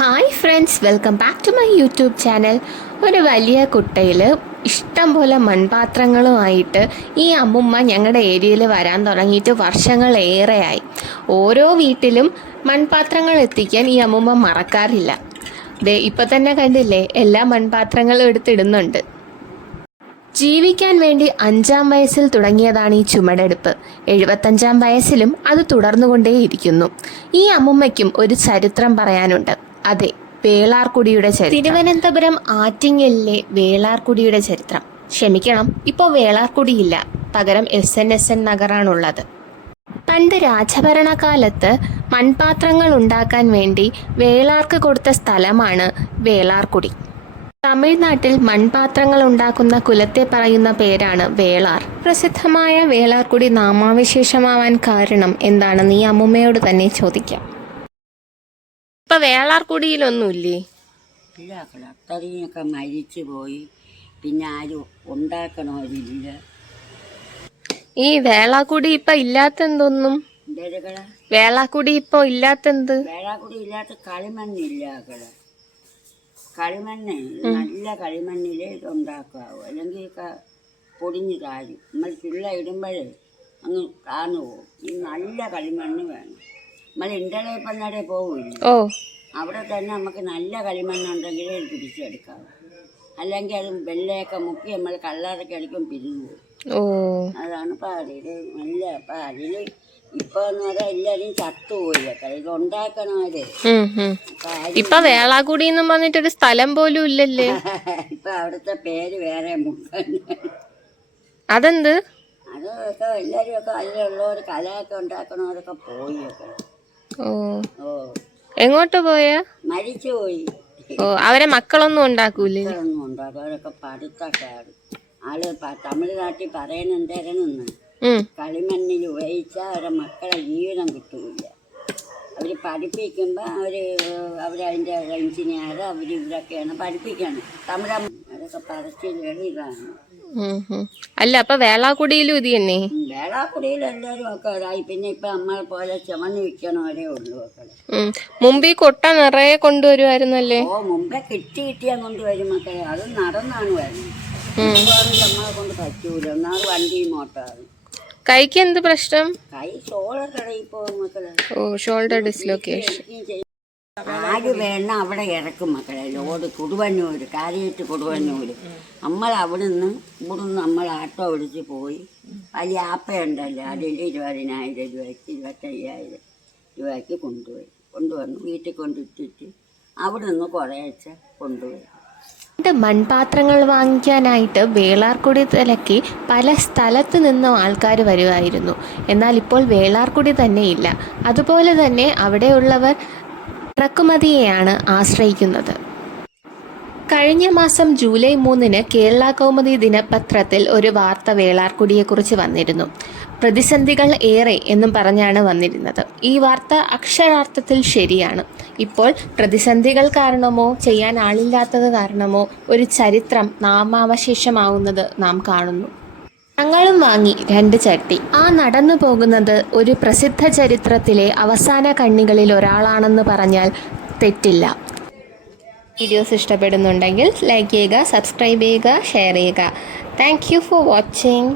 Hi friends, welcome back to my YouTube channel. ഒരു വലിയ കുട്ടയിൽ ഇഷ്ടം പോലെ മൺപാത്രങ്ങളുമായിട്ട് ഈ അമ്മുമ്മ ഞങ്ങളുടെ ഏരിയയിൽ വരാൻ തുടങ്ങിയിട്ട് വർഷങ്ങളേറെയായി. ഓരോ വീട്ടിലും മൺപാത്രങ്ങൾ എത്തിക്കാൻ ഈ അമ്മുമ്മ മറക്കാറില്ല. ഇപ്പം തന്നെ കണ്ടില്ലേ, എല്ലാ മൺപാത്രങ്ങളും എടുത്തിടുന്നുണ്ട്. ജീവിക്കാൻ വേണ്ടി 5-ാം വയസ്സിൽ തുടങ്ങിയതാണ് ഈ ചുമടെടുപ്പ്. 75-ാം വയസ്സിലും അത് തുടർന്നുകൊണ്ടേയിരിക്കുന്നു. ഈ അമ്മുമ്മയ്ക്കും ഒരു ചരിത്രം പറയാനുണ്ട്. അതെ, വേളാർകുടിയുടെ ചരിത്രം. തിരുവനന്തപുരം ആറ്റിങ്ങലിലെ വേളാർകുടിയുടെ ചരിത്രം. ക്ഷമിക്കണം, ഇപ്പോൾ വേളാർകുടിയില്ല, പകരം SN നഗറാണുള്ളത്. പണ്ട് രാജഭരണകാലത്ത് മൺപാത്രങ്ങൾ ഉണ്ടാക്കാൻ വേണ്ടി വേളാർക്ക് കൊടുത്ത സ്ഥലമാണ് വേളാർകുടി. തമിഴ്നാട്ടിൽ മൺപാത്രങ്ങൾ ഉണ്ടാക്കുന്ന കുലത്തെ പറയുന്ന പേരാണ് വേളാർ. പ്രസിദ്ധമായ വേളാർകുടി നാമാവിശേഷമാവാൻ കാരണം എന്താണെന്ന് ഈ അമ്മുമ്മയോട് തന്നെ ചോദിക്കാം. ഇപ്പൊ വേളാർകുടിയിലൊന്നുമില്ലേ? ഇല്ല, അത്രയൊക്കെ മരിച്ചു പോയി. പിന്നെ ആരും ഉണ്ടാക്കണവരില്ല. ഈ വേളാർകുടി ഇപ്പൊ ഇല്ലാത്തെന്തൊന്നും? വേളാർകുടി ഇപ്പൊ ഇല്ലാത്തെന്ത്? വേളാർകുടി ഇല്ലാത്ത കളിമണ്ണില്ല. കളിമണ്ണ് നല്ല കളിമണ്ണിൽ ഇതുണ്ടാക്കാവൂ, അല്ലെങ്കിൽ പൊടിഞ്ഞ് താഴും. നമ്മൾ ചുള്ള ഇടുമ്പോഴേ അങ്ങ് താന്നു പോകും. ഈ നല്ല കളിമണ്ണ് വേണം. നമ്മൾ ഇണ്ടളയപ്പന്നടെ പോവില്ല, അവിടെ തന്നെ നമുക്ക് നല്ല കളിമണ്ണുണ്ടെങ്കിൽ ഇത് പിടിച്ചെടുക്കാം. അല്ലെങ്കിൽ അത് വെള്ളയൊക്കെ മുക്കി നമ്മൾ കള്ളറൊക്കെ അടിക്കും, പിരിഞ്ഞു പോകും. അതാണ് പാട്. ഇത് നല്ല പാടിൽ ഇപ്പൊ എല്ലാരും ചത്തുപോയില്ല. ഇത് ഉണ്ടാക്കണവര് ഇപ്പൊ വേളാകുടി എന്നും പറഞ്ഞിട്ടൊരു സ്ഥലം പോലും ഇല്ലല്ലേ. ഇപ്പൊ അവിടുത്തെ പേര് വേറെ അതെന്ത്? അതൊക്കെ എല്ലാരും ഒക്കെ അതിലുള്ളവര് കലയൊക്കെ ഉണ്ടാക്കണവരൊക്കെ പോയൊക്കെ. എങ്ങോട്ട് പോയാ? മരിച്ചു പോയി. അവരെ മക്കളൊന്നും ഉണ്ടാക്കൂലേ? മക്കളൊന്നും ഉണ്ടാക്കും. അവരൊക്കെ പഠിത്തക്കാര്. ആള് തമിഴ്നാട്ടിൽ പറയുന്നെന്തേരണെന്ന്, കളിമണ്ണിൽ ഉപയോഗിച്ചാൽ അവരുടെ മക്കളെ ജീവിതം കിട്ടൂല. അവർ പഠിപ്പിക്കുമ്പോൾ അവരതിൻ്റെ എഞ്ചിനീയർ ഇവരൊക്കെയാണ് പഠിപ്പിക്കണം. അതൊക്കെ പറച്ചിലുകൾ ഇതാണ്. അല്ല, അപ്പൊ വേളാകുടിയിലും ഇത് തന്നെ? വേളാകുടിയിൽ എല്ലാവരും ഒക്കെ ഇതായി. പിന്നെ ഇപ്പൊ നമ്മളെ പോലെ ചുമന്ന് വിൽക്കണവരേ ഉള്ളൂ മക്കളെ. മുമ്പ് കൊട്ട നിറയെ കൊണ്ടുവരുമായിരുന്നല്ലേ? മുമ്പേ കിട്ടിയാൽ കൊണ്ടുവരും മക്കളെ. അത് നടന്നാണ് വരുന്നത്. നമ്മളെ കൊണ്ട് പറ്റൂല. ഒന്നാമത് വണ്ടി മോട്ടാറ്. കൈക്ക് എന്ത് പ്രശ്നം? കൈ ഷോൾഡർ കടയിൽ പോകും മക്കളെ. Shoulder dislocation. ആര് വേണം അവിടെ ഇറക്കും മക്കളെ. ലോഡ് കൊടുവന്നൂര്, കാര്യമായിട്ട് കൊടുവന്നൂര്. നമ്മൾ ഇവിടുന്ന് നമ്മൾ ആട്ടോ പിടിച്ച് പോയി. വലിയ ആപ്പയുണ്ടല്ലോ, അതിൽ 20,000 രൂപയ്ക്ക് 25,000 രൂപയ്ക്ക് കൊണ്ടുവന്നു വീട്ടിൽ കൊണ്ടിട്ടിട്ട് അവിടെ നിന്ന് കുറേശ്ശ കൊണ്ടുപോയി. മൺപാത്രങ്ങൾ വാങ്ങിക്കാനായിട്ട് വേളാർകുടി തലയ്ക്ക് പല സ്ഥലത്ത് നിന്നും ആൾക്കാർ വരുമായിരുന്നു. എന്നാൽ ഇപ്പോൾ വേളാർകുടി തന്നെ ഇല്ല. അതുപോലെ തന്നെ അവിടെയുള്ളവർ ഇറക്കുമതിയെയാണ് ആശ്രയിക്കുന്നത്. കഴിഞ്ഞ മാസം ജൂലൈ 3 കേരള കൗമുദി ദിനപത്രത്തിൽ ഒരു വാർത്ത വേളാർകുടിയെക്കുറിച്ച് വന്നിരുന്നു. പ്രതിസന്ധികൾ ഏറെ എന്നും പറഞ്ഞാണ് വന്നിരുന്നത്. ഈ വാർത്ത അക്ഷരാർത്ഥത്തിൽ ശരിയാണ്. ഇപ്പോൾ പ്രതിസന്ധികൾ കാരണമോ ചെയ്യാൻ ആളില്ലാത്തത് കാരണമോ ഒരു ചരിത്രം നാമാവശേഷമാവുന്നത് നാം കാണുന്നു. ഞങ്ങളും വാങ്ങി 2 ചട്ടി. ആ നടന്നു പോകുന്നത് ഒരു പ്രസിദ്ധ ചരിത്രത്തിലെ അവസാന കണ്ണികളിൽ ഒരാളാണെന്ന് പറഞ്ഞാൽ തെറ്റില്ല. വീഡിയോസ് ഇഷ്ടപ്പെടുന്നുണ്ടെങ്കിൽ ലൈക്ക് ചെയ്യുക, സബ്സ്ക്രൈബ് ചെയ്യുക, ഷെയർ ചെയ്യുക. Thank you for watching.